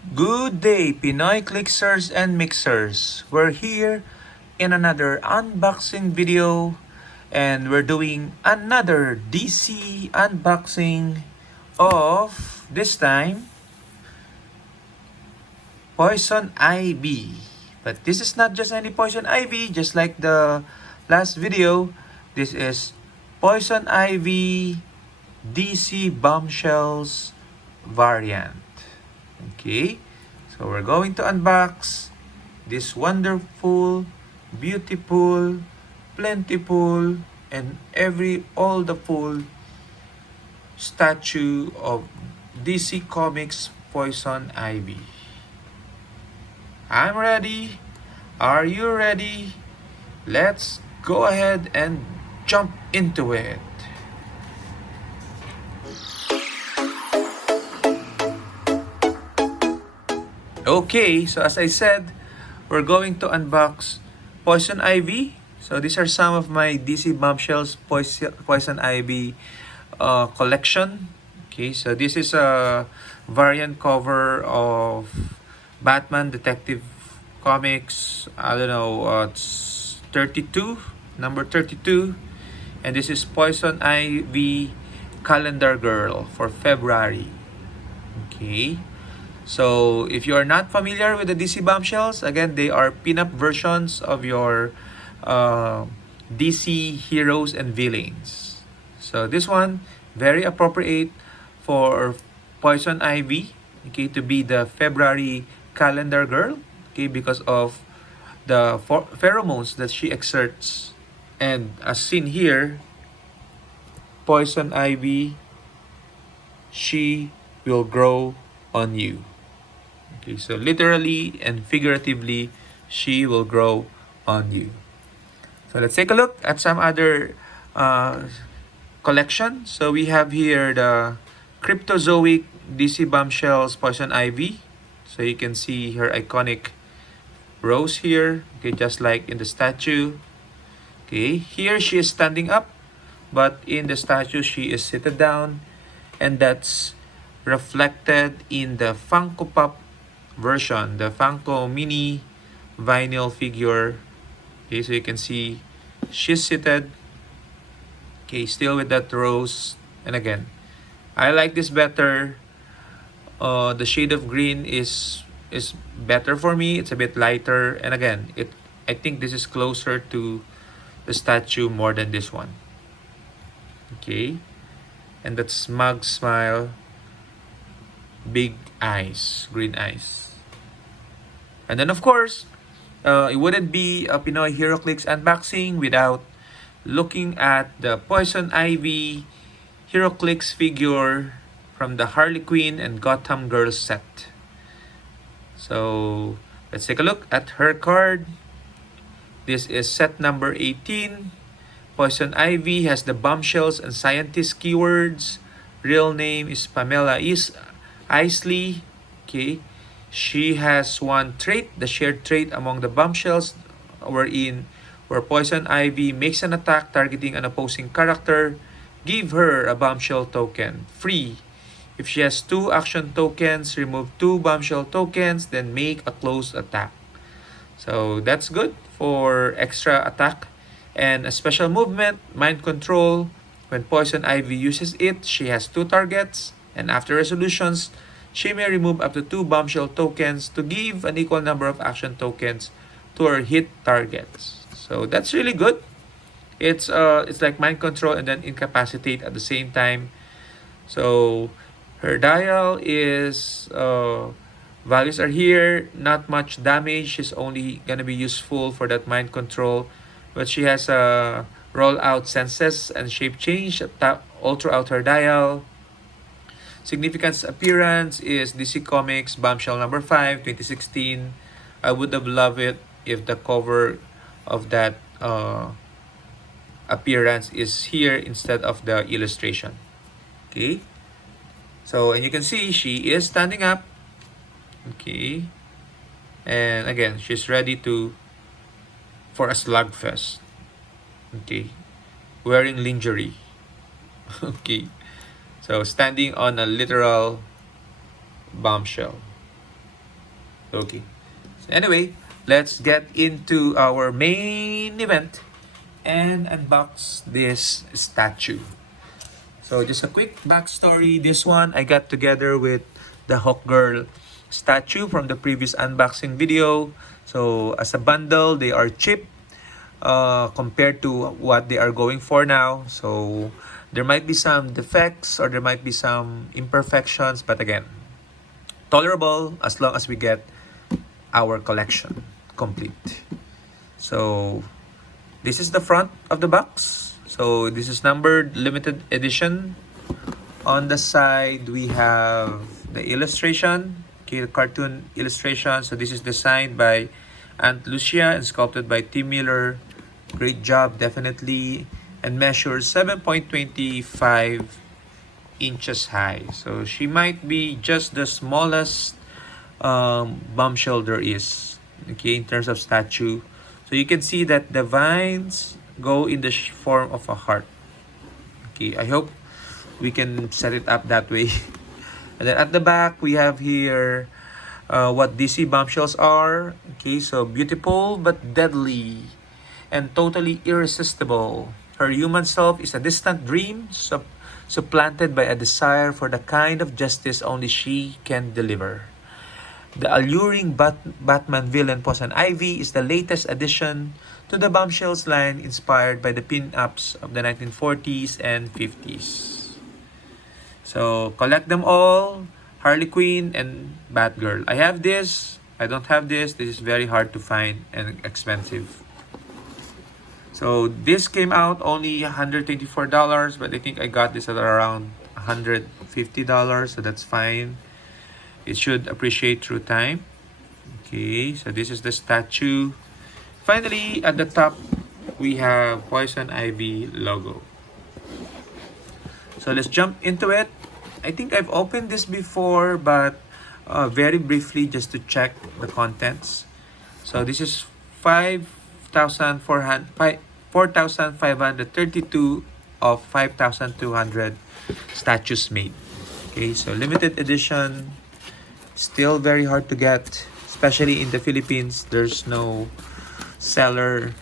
Good day, Pinoy Clicksers and Mixers. We're here in another unboxing video and we're doing another DC unboxing of this time Poison Ivy. But this is not just any Poison Ivy, just like the last video. This is Poison Ivy DC Bombshells variant. Okay, so we're going to unbox this wonderful, beautiful, plentiful, and all the full statue of DC Comics Poison Ivy. I'm ready. Are you ready? Let's go ahead and jump into it. Okay, so as I said, we're going to unbox Poison Ivy. So these are some of my DC Bombshells Poison Ivy collection. Okay, so this is a variant cover of Batman Detective Comics. I don't know, it's 32, number 32. And this is Poison Ivy Calendar Girl for February. Okay. So, if you are not familiar with the DC Bombshells, again, they are pin-up versions of your DC heroes and villains. So, this one, very appropriate for Poison Ivy, okay, to be the February calendar girl, okay, because of the pheromones that she exerts. And as seen here, Poison Ivy, she will grow on you. Okay, so literally and figuratively, she will grow on you. So let's take a look at some other collection. So we have here the Cryptozoic DC Bombshells Poison Ivy. So you can see her iconic rose here, okay, just like in the statue. Okay, here she is standing up, but in the statue she is seated down, and that's reflected in the Funko Pop version, the Funko mini vinyl figure. Okay, so you can see she's seated. Okay, still with that rose. And again, I like this better. The shade of green is better for me. It's a bit lighter, and again, I think this is closer to the statue more than this one. Okay, and that smug smile, big eyes, green eyes. And then of course, it wouldn't be a Pinoy Heroclix unboxing without looking at the Poison Ivy Heroclix figure from the Harley Quinn and Gotham Girls set. So let's take a look at her card. This is set number 18. Poison Ivy has the bombshells and scientist keywords. Real name is Pamela Isley. Okay. She has one trait, the shared trait among the bombshells, where Poison Ivy makes an attack targeting an opposing character, give her a bombshell token, free. If she has 2 action tokens, remove 2 bombshell tokens, then make a close attack. So that's good for extra attack. And a special movement, mind control. When Poison Ivy uses it, she has 2 targets, and after resolutions, she may remove up to 2 bombshell tokens to give an equal number of action tokens to her hit targets. So that's really good. It's like mind control and then incapacitate at the same time. So her dial is values are here. Not much damage. She's only gonna be useful for that mind control, but she has roll out senses and shape change all throughout her dial. Significance appearance is DC Comics Bombshell number 5, 2016. I would have loved it if the cover of that appearance is here instead of the illustration. Okay. So, and you can see she is standing up. Okay. And again, she's ready for a slugfest. Okay. Wearing lingerie. Okay. So standing on a literal bombshell. Okay. So anyway, let's get into our main event and unbox this statue. So just a quick backstory. This one I got together with the Hawk Girl statue from the previous unboxing video. So as a bundle, they are cheap compared to what they are going for now. So there might be some defects or there might be some imperfections, but again, tolerable as long as we get our collection complete. So this is the front of the box. So this is numbered limited edition. On the side we have the illustration, okay, the cartoon illustration. So this is designed by Aunt Lucia and sculpted by Tim Miller. Great job, definitely, and measures 7.25 inches high. So she might be just the smallest bombshell there is, okay, in terms of statue. So you can see that the vines go in the form of a heart. Okay, I hope we can set it up that way. And then at the back we have here what DC bombshells are. Okay, so beautiful but deadly and totally irresistible. Her human self is a distant dream supplanted by a desire for the kind of justice only she can deliver. The alluring Batman villain Poison Ivy is the latest addition to the Bombshells line, inspired by the pin-ups of the 1940s and 50s. So collect them all, Harley Quinn and Batgirl. I have this, I don't have this. This is very hard to find and expensive. So this came out only $124, but I think I got this at around $150, so that's fine. It should appreciate through time. Okay, so this is the statue. Finally, at the top, we have Poison Ivy logo. So let's jump into it. I think I've opened this before, but very briefly just to check the contents. So this is 4,532 of 5,200 statues made. Okay, so limited edition. Still very hard to get, especially in the Philippines. There's no seller,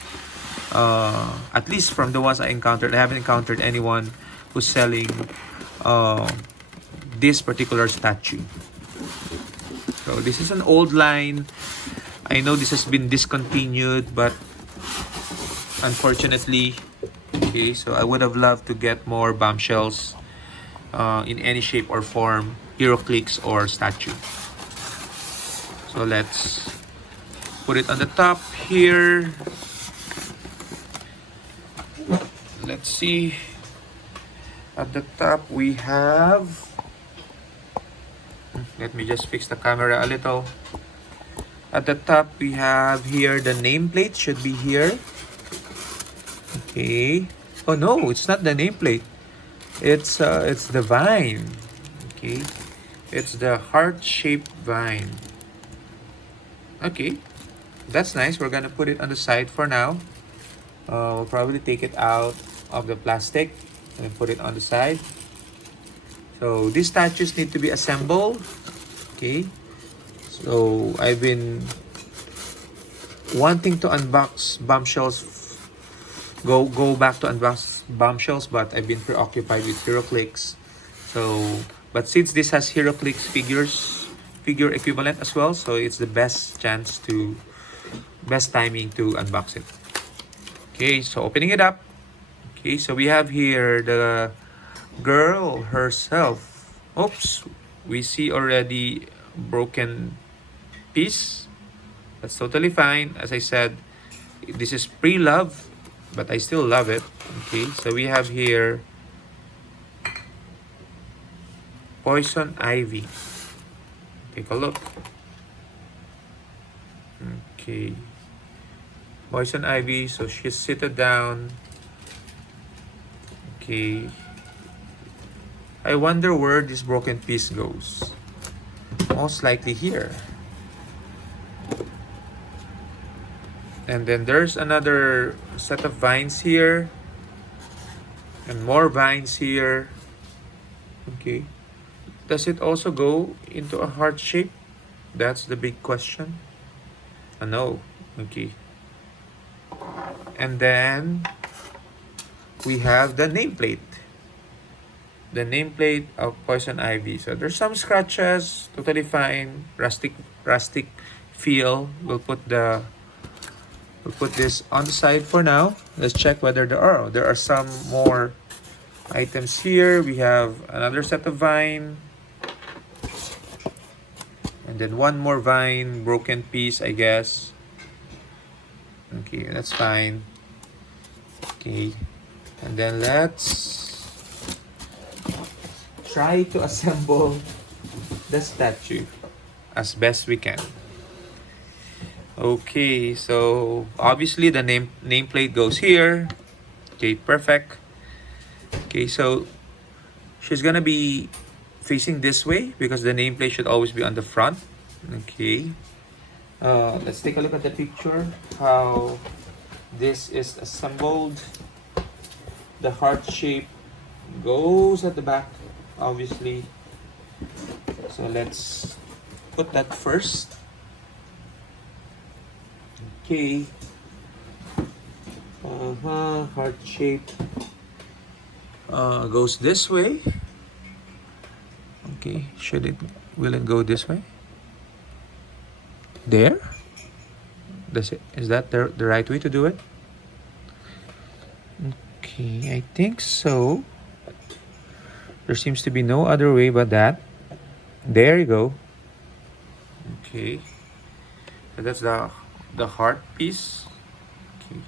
at least from the ones I encountered. I haven't encountered anyone who's selling this particular statue. So this is an old line. I know this has been discontinued, but unfortunately, okay, so I would have loved to get more bombshells in any shape or form, Heroclix or statue. So let's put it on the top here. Let's see. At the top we have, let me just fix the camera a little. At the top we have here the nameplate, should be here. Okay. Oh no, it's not the nameplate. It's the vine. Okay. It's the heart-shaped vine. Okay, that's nice. We're gonna put it on the side for now. We'll probably take it out of the plastic and put it on the side. So these statues need to be assembled. Okay, so I've been wanting to unbox bombshells, go back to unbox bombshells, but I've been preoccupied with Heroclix. So, but since this has Heroclix figure equivalent as well, so it's the best timing to unbox it. Okay, so opening it up. Okay, so we have here the girl herself. Oops, we see already broken piece. That's totally fine. As I said, this is pre-love, but I still love it. Okay, so we have here Poison Ivy. Take a look. Okay. Poison Ivy, so she's seated down. Okay. I wonder where this broken piece goes. Most likely here. And then there's another set of vines here. And more vines here. Okay. Does it also go into a heart shape? That's the big question. No. Okay. And then we have the nameplate. The nameplate of Poison Ivy. So there's some scratches, totally fine. Rustic feel. We'll put this on the side for now. Let's check whether there are some more items here. We have another set of vine. And then one more vine, broken piece, I guess. Okay, that's fine. Okay. And then let's try to assemble the statue as best we can. Okay, so obviously the nameplate goes here. Okay, perfect. Okay, so she's gonna be facing this way because the nameplate should always be on the front. Okay. Let's take a look at the picture, how this is assembled. The heart shape goes at the back, obviously. So let's put that first. Okay. Heart shape goes this way. Okay, will it go this way? There? Is that the right way to do it? Okay, I think so. There seems to be no other way but that. There you go. Okay. So that's the heart piece. Okay.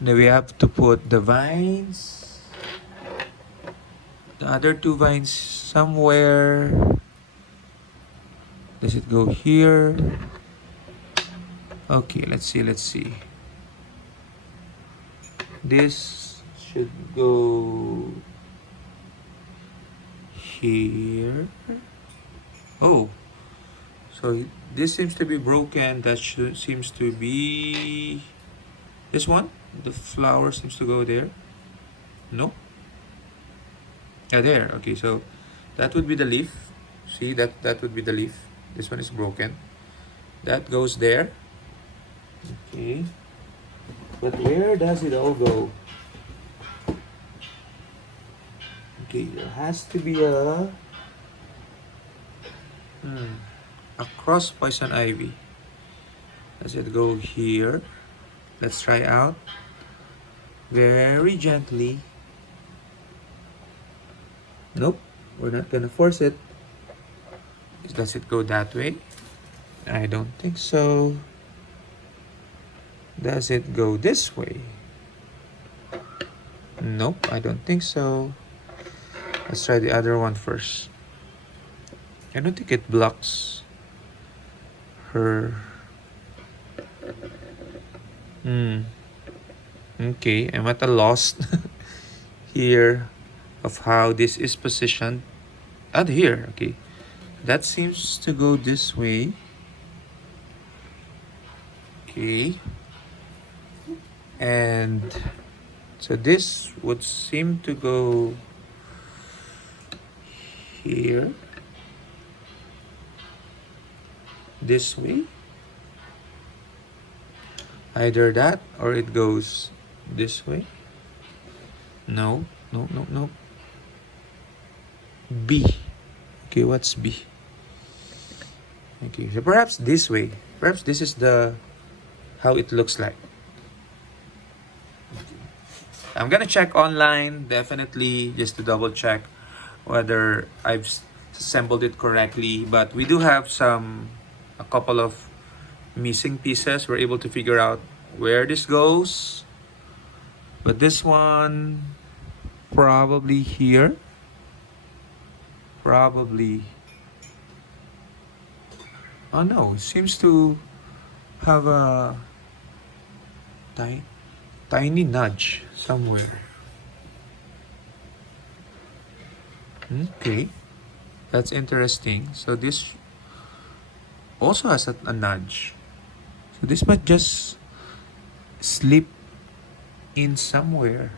Now we have to put the vines. The other two vines somewhere. Does it go here? Okay, let's see. This should go here. Oh, so this seems to be broken. That seems to be this one. The flower seems to go there. No. Yeah, there. Okay, so that would be the leaf. See, that would be the leaf. This one is broken. That goes there. Okay. But where does it all go? Okay, there has to be a cross poison ivy. Does it go here? Let's try out. Very gently. Nope, we're not gonna force it. Does it go that way? I don't think so. Does it go this way? Nope, I don't think so. Let's try the other one first. I don't think it blocks her. Okay, I'm at a loss here of how this is positioned. At here, okay. That seems to go this way. Okay. And so this would seem to go here. This way. Either that or it goes this way. No. B. Okay, what's B? Okay, so perhaps this way. Perhaps this is how it looks like. I'm gonna check online, definitely, just to double check whether I've assembled it correctly. But we do have a couple of missing pieces. We're able to figure out where this goes. But this one, probably here. Probably. Oh no, it seems to have a tiny nudge somewhere. Okay, that's interesting. So this also has a nudge. So this might just slip in somewhere.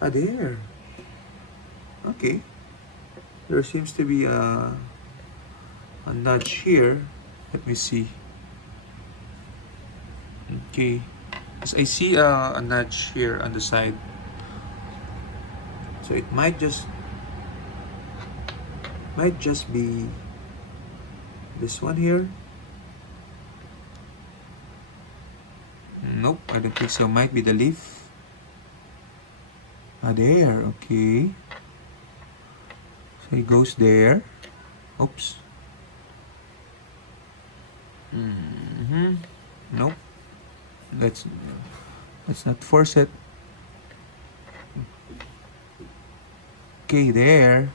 There. Okay. There seems to be a nudge here. Let me see. Okay. Because I see a nudge here on the side. So it might just be this one here. Nope, I don't think so. Might be the leaf. Ah, there. Okay. So it goes there. Oops. Nope. Let's not force it. Okay, there.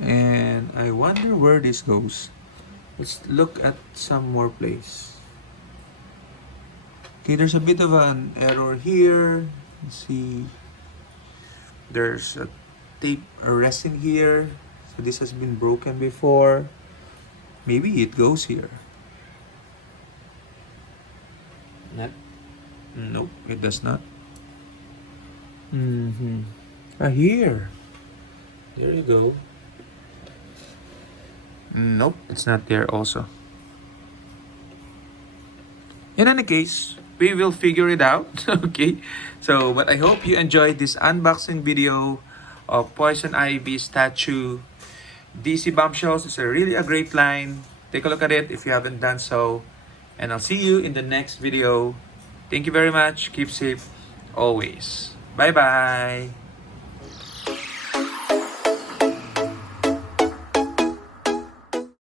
And I wonder where this goes. Let's look at some more place. Okay, there's a bit of an error here. Let's see. There's a tape resin here. So this has been broken before. Maybe it goes here. Not. Nope, it does not. Here. There you go. Nope, it's not there also. In any case, we will figure it out. Okay. So, but I hope you enjoyed this unboxing video of Poison Ivy statue. DC Bombshells is really a great line. Take a look at it if you haven't done so. And I'll see you in the next video. Thank you very much. Keep safe always. Bye-bye.